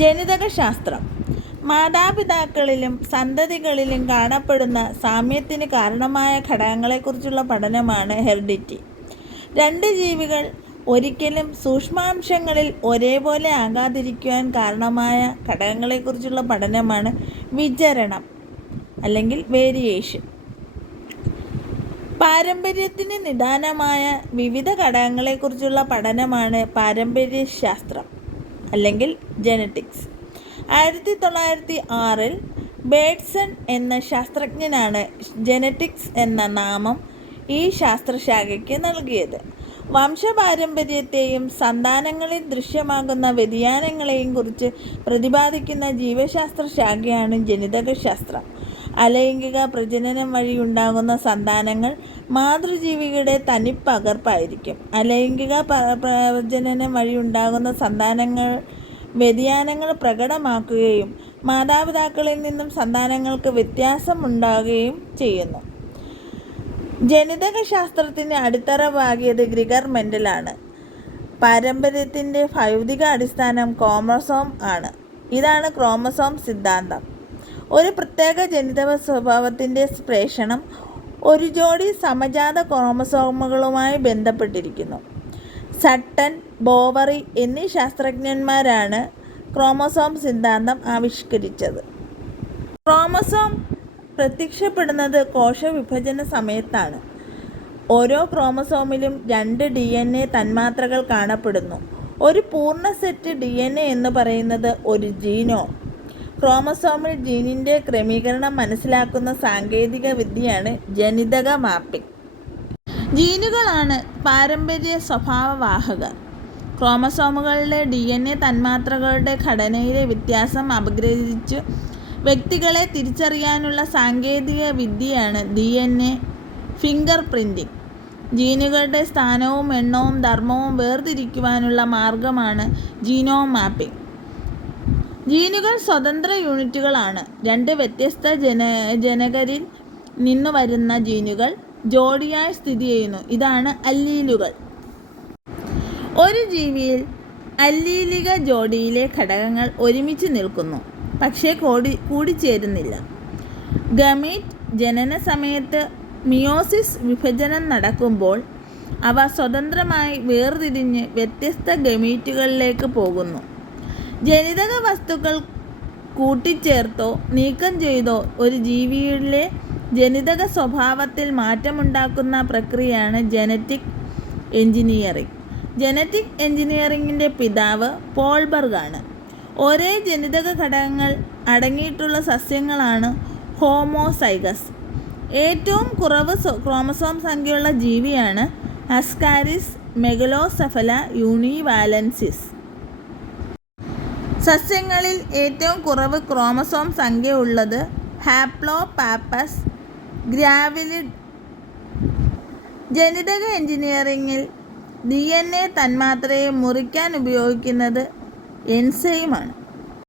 ജനിതകശാസ്ത്രം മാതാപിതാക്കളിലും സന്തതികളിലും കാണപ്പെടുന്ന സാമ്യത്തിന് കാരണമായ ഘടകങ്ങളെക്കുറിച്ചുള്ള പഠനമാണ് ഹെറിഡിറ്റി. രണ്ട് ജീവികൾ ഒരിക്കലും സൂക്ഷ്മാംശങ്ങളിൽ ഒരേപോലെ ആകാതിരിക്കുവാൻ കാരണമായ ഘടകങ്ങളെക്കുറിച്ചുള്ള പഠനമാണ് വിചരണം അല്ലെങ്കിൽ വേരിയേഷൻ. പാരമ്പര്യത്തിന് നിദാനമായ വിവിധ ഘടകങ്ങളെക്കുറിച്ചുള്ള പഠനമാണ് പാരമ്പര്യശാസ്ത്രം അല്ലെങ്കിൽ ജെനറ്റിക്സ്. 1906 ബേഡ്സൺ എന്ന ശാസ്ത്രജ്ഞനാണ് ജെനറ്റിക്സ് എന്ന നാമം ഈ ശാസ്ത്രശാഖയ്ക്ക് നൽകിയത്. വംശപാരമ്പര്യത്തെയും സന്താനങ്ങളിൽ ദൃശ്യമാകുന്ന വ്യതിയാനങ്ങളെയും കുറിച്ച് പ്രതിപാദിക്കുന്ന ജീവശാസ്ത്ര ശാഖയാണ് ജനിതകശാസ്ത്രം. അലൈംഗിക പ്രജനനം വഴി ഉണ്ടാകുന്ന സന്താനങ്ങൾ മാതൃജീവിയുടെ തനിപ്പകർപ്പായിരിക്കും. അലൈംഗിക പ്രജനനം വഴി ഉണ്ടാകുന്ന സന്താനങ്ങൾ വ്യതിയാനങ്ങൾ പ്രകടമാക്കുകയും മാതാപിതാക്കളിൽ നിന്നും സന്താനങ്ങൾക്ക് വ്യത്യാസം ഉണ്ടാകുകയും ചെയ്യുന്നു. ജനിതകശാസ്ത്രത്തിന് അടിത്തറ പാകിയത് ഗ്രിഗർ മെൻഡലാണ്. പാരമ്പര്യത്തിൻ്റെ ഭൗതിക അടിസ്ഥാനം ക്രോമസോം ആണ്. ഇതാണ് ക്രോമസോം സിദ്ധാന്തം. ഒരു പ്രത്യേക ജനിതക സ്വഭാവത്തിൻ്റെ പ്രേഷണം ഒരു ജോഡി സമജാത ക്രോമസോമുകളുമായി ബന്ധപ്പെട്ടിരിക്കുന്നു. സട്ടൺ, ബോവറി എന്നീ ശാസ്ത്രജ്ഞന്മാരാണ് ക്രോമസോം സിദ്ധാന്തം ആവിഷ്കരിച്ചത്. ക്രോമസോം പ്രത്യക്ഷപ്പെടുന്നത് കോശവിഭജന സമയത്താണ്. ഓരോ ക്രോമസോമിലും 2 DNA തന്മാത്രകൾ കാണപ്പെടുന്നു. ഒരു പൂർണ്ണ സെറ്റ് DNA എന്ന് പറയുന്നത് ഒരു ജീനോം. ക്രോമസോമിൽ ജീനിൻ്റെ ക്രമീകരണം മനസ്സിലാക്കുന്ന സാങ്കേതിക വിദ്യയാണ് ജനിതക മാപ്പിംഗ്. ജീനുകളാണ് പാരമ്പര്യ സ്വഭാവവാഹകർ. ക്രോമസോമുകളിലെ DNA തന്മാത്രകളുടെ ഘടനയിലെ വ്യത്യാസം അപഗ്രഥിച്ച് വ്യക്തികളെ തിരിച്ചറിയാനുള്ള സാങ്കേതിക വിദ്യയാണ് DNA ഫിംഗർ പ്രിൻറ്റിംഗ്. ജീനുകളുടെ സ്ഥാനവും എണ്ണവും ധർമ്മവും വേർതിരിക്കുവാനുള്ള മാർഗമാണ് ജീനോം മാപ്പിംഗ്. ജീനുകൾ സ്വതന്ത്ര യൂണിറ്റുകളാണ്. 2 വ്യത്യസ്ത ജനകരിൽ നിന്നു വരുന്ന ജീനുകൾ ജോഡിയായി സ്ഥിതി ചെയ്യുന്നു. ഇതാണ് അല്ലീലുകൾ. ഒരു ജീവിയിൽ അല്ലീലിക ജോഡിയിലെ ഘടകങ്ങൾ ഒരുമിച്ച് നിൽക്കുന്നു, പക്ഷേ കൂടിച്ചേരുന്നില്ല. ഗമീറ്റ് ജനന സമയത്ത് മിയോസിസ് വിഭജനം നടക്കുമ്പോൾ അവ സ്വതന്ത്രമായി വേർതിരിഞ്ഞ് വ്യത്യസ്ത ഗമീറ്റുകളിലേക്ക് പോകുന്നു. ജനിതക വസ്തുക്കൾ കൂട്ടിച്ചേർത്തോ നീക്കം ചെയ്തോ ഒരു ജീവിയിലെ ജനിതക സ്വഭാവത്തിൽ മാറ്റമുണ്ടാക്കുന്ന പ്രക്രിയയാണ് ജനറ്റിക് എഞ്ചിനീയറിംഗ്. ജനറ്റിക് എഞ്ചിനീയറിംഗിൻ്റെ പിതാവ് പോൾബർഗ് ആണ്. ഒരേ ജനിതക ഘടകങ്ങൾ അടങ്ങിയിട്ടുള്ള സസ്യങ്ങളാണ് ഹോമോസൈഗസ്. ഏറ്റവും കുറവ് ക്രോമസോം സംഖ്യയുള്ള ജീവിയാണ് അസ്കാരിസ് മെഗലോസെഫല യൂണിവാലൻസിസ്. സസ്യങ്ങളിൽ ഏറ്റവും കുറവ് ക്രോമസോം സംഖ്യ ഉള്ളത് ഹാപ്ലോപാപ്പസ് ഗ്രാവിലിഡ്. ജനിതക എഞ്ചിനീയറിംഗിൽ DNA തന്മാത്രയെ മുറിക്കാൻ ഉപയോഗിക്കുന്നത് എൻസൈമാണ്.